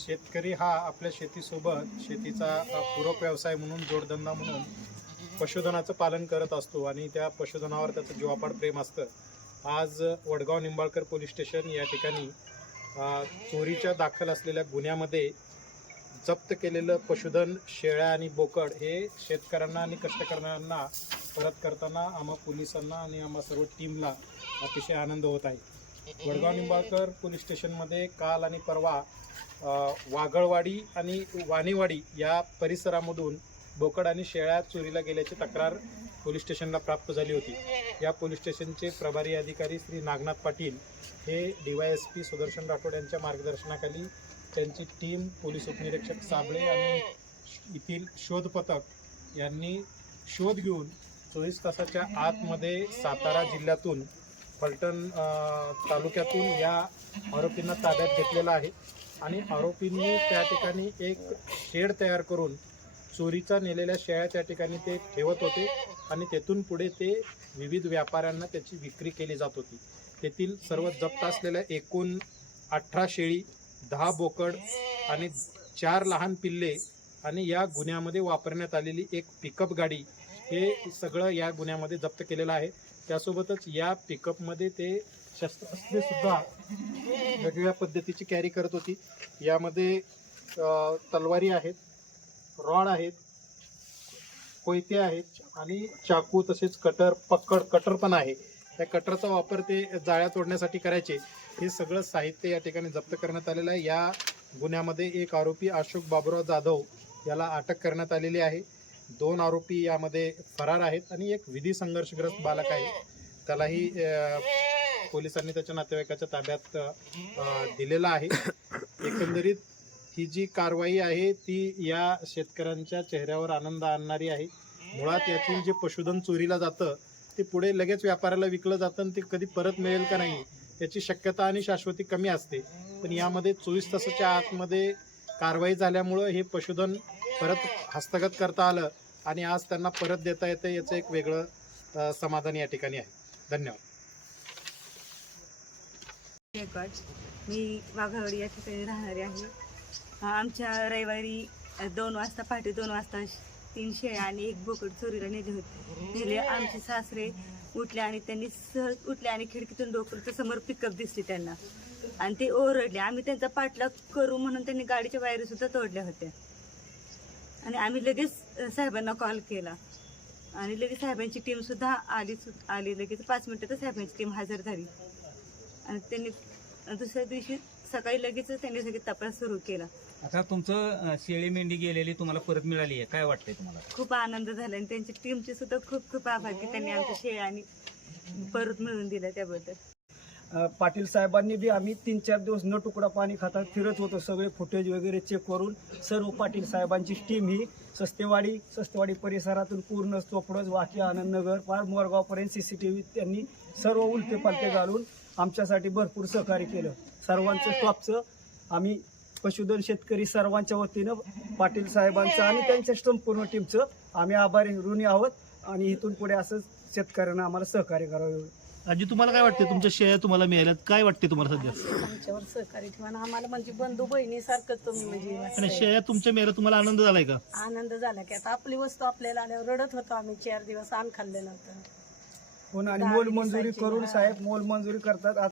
शेतकरी हा आपल्या शेतीसोबत शेतीचा पूरक व्यवसाय म्हणून, जोडधंदा म्हणून पशुधनाचं पालन करत असतो आणि त्या पशुधनावर त्याचं जीवापाड प्रेम असतं. आज वडगाव निंबाळकर पोलीस स्टेशन या ठिकाणी चोरीच्या दाखल असलेल्या गुन्ह्यामध्ये जप्त केलेलं पशुधन, शेळ्या आणि बोकड हे शेतकऱ्यांना आणि कष्टकर्त्यांना परत करताना आम्हा पोलिसांना आणि आम्हा सर्व टीमला अतिशय आनंद होत आहे. वडगाव निंबाळकर पोलीस स्टेशनमध्ये काल आणि परवा वागळवाडी आणि वाणीवाडी या परिसरामधून बोकड आणि शेळ्या चोरीला गेल्याची तक्रार पोलीस स्टेशनला प्राप्त झाली होती. या पोलीस स्टेशनचे प्रभारी अधिकारी श्री नागनाथ पाटील हे DYSP सुदर्शन राठोड यांच्या मार्गदर्शनाखाली त्यांची टीम, पोलीस उपनिरीक्षक साबळे आणि येथील शोध पथक यांनी शोध घेऊन 24 तासाच्या आतमध्ये सातारा जिल्ह्यातून फलटण तालुक्यातून या आरोपींना ताब्यात घेतलेला आहे आणि आरोपींनी त्या ठिकाणी एक शेड तयार करून चोरीचा नेलेल्या शेळ्या त्या ठिकाणी ते ठेवत होते आणि तेथून पुढे ते विविध व्यापाऱ्यांना त्याची विक्री केली जात होती. तेथील सर्व जप्त असलेल्या एकूण 18 शेळी, 10 बोकड आणि 4 लहान पिल्ले आणि या गुन्ह्यामध्ये वापरण्यात आलेली एक पिकअप गाडी हे सगळं या गुन्ह्यामध्ये जप्त केलेलं आहे. त्यासोबतच या पिकअपमध्ये ते शस्त्रास्त्रे सुद्धा वेगवेगळ्या पद्धतीची कॅरी करत होती. यामध्ये तलवारी आहेत, रॉड आहेत, कोयते आहेत आणि चाकू, तसेच कटर पण आहे. त्या कटरचा वापर ते जाळ्या तोडण्यासाठी करायचे. हे सगळं साहित्य या ठिकाणी जप्त करण्यात आलेलं आहे. या गुन्ह्यामध्ये एक आरोपी अशोक बाबुराव जाधव याला अटक करण्यात आलेली आहे. 2 आरोपी यामध्ये फरार आहेत आणि एक विधी संघर्षग्रस्त बालक आहे, त्यालाही पोलिसांनी त्याच्या नातेवाईकाच्या ताब्यात दिलेला आहे. एकंदरीत ही जी कारवाई आहे ती या शेतकऱ्यांच्या चेहऱ्यावर आनंद आणणारी आहे. मुळात यातील जे पशुधन चोरीला जातं ते पुढे लगेच व्यापाऱ्याला विकलं जातं आणि ते कधी परत मिळेल का नाही याची शक्यता आणि शाश्वती कमी असते. पण यामध्ये 24 तासाच्या आतमध्ये कारवाई झाल्यामुळं हे पशुधन परत हस्तगत करता आलं आणि आज त्यांना परत देता येतं, याचं एक वेगळं समाधान या ठिकाणी आहे. धन्यवाद. मी वाघावडी या ठिकाणी राहणारी आहे. आमच्या रविवारी 2 वाजता, पहाटे 2 वाजता 3 शेळ्या आणि 1 बोकड चोरीला नेले. आमचे सासरे उठले आणि त्यांनी सहज उठले आणि खिडकीतून डोकरच्या समोर पिकअप दिसली त्यांना आणि ते ओरडले. आम्ही त्यांचा पाठलाग करू म्हणून त्यांनी गाडीच्या वायरी सुद्धा तोडल्या होत्या आणि आम्ही लगेच साहेबांना कॉल केला आणि लगेच साहेबांची टीम सुद्धा आली. लगेच 5 मिनिटातच साहेबांची टीम हजर झाली आणि त्यांनी दुसऱ्या दिवशी सकाळी लगेच त्यांनी सगळे तपास सुरू केला. आता तुमचं शेळी मेंढी गेलेली तुम्हाला परत मिळाली आहे, काय वाटतंय तुम्हाला? खूप आनंद झाला आणि त्यांची टीमचे सुद्धा खूप खूप आभार की त्यांनी आमच्या शेळ्या आणि परत मिळवून दिल्या त्याबद्दल. पाटील साहेबांनी बी आम्ही 3-4 दिवस न तुकडा पाणी खाता फिरत होतो. सगळे फुटेज वगैरे चेक करून सर्व पाटील साहेबांची टीम ही सस्तेवाडी परिसरातून पूर्ण चोपडज, वाकी, आनंदनगर, पार मोरगावपर्यंत CCTV त्यांनी सर्व उलटे पालटे घालून आमच्यासाठी भरपूर सहकार्य केलं. सर्वांचं स्टॉपचं आम्ही पशुधन शेतकरी सर्वांच्या वतीनं पाटील साहेबांचं आणि त्यांच्या संपूर्ण टीमचं आम्ही आभारी ऋणी आहोत आणि इथून पुढे असंच शेतकऱ्यांना आम्हाला सहकार्य करावं. आजी, तुम्हाला काय वाटते? तुमच्या शेळ्या तुम्हाला मिळाल्यात, काय वाटते तुम्हाला सध्या? आमच्यावर सहकार्य ठेवा, आम्हाला म्हणजे बंधू बहिणीसारखं तुम्ही म्हणजे. आणि शेळ्या तुमच्या मिळाल्या, तुम्हाला आनंद झालाय का? आनंद झाला की आता आपली वस्तू आपल्याला आल्यावर रडत होतो आम्ही. 4 दिवस अन्न खाल्लं नव्हतं. आणि मोलमजुरी करून साहेब मोलमजुरी करतात.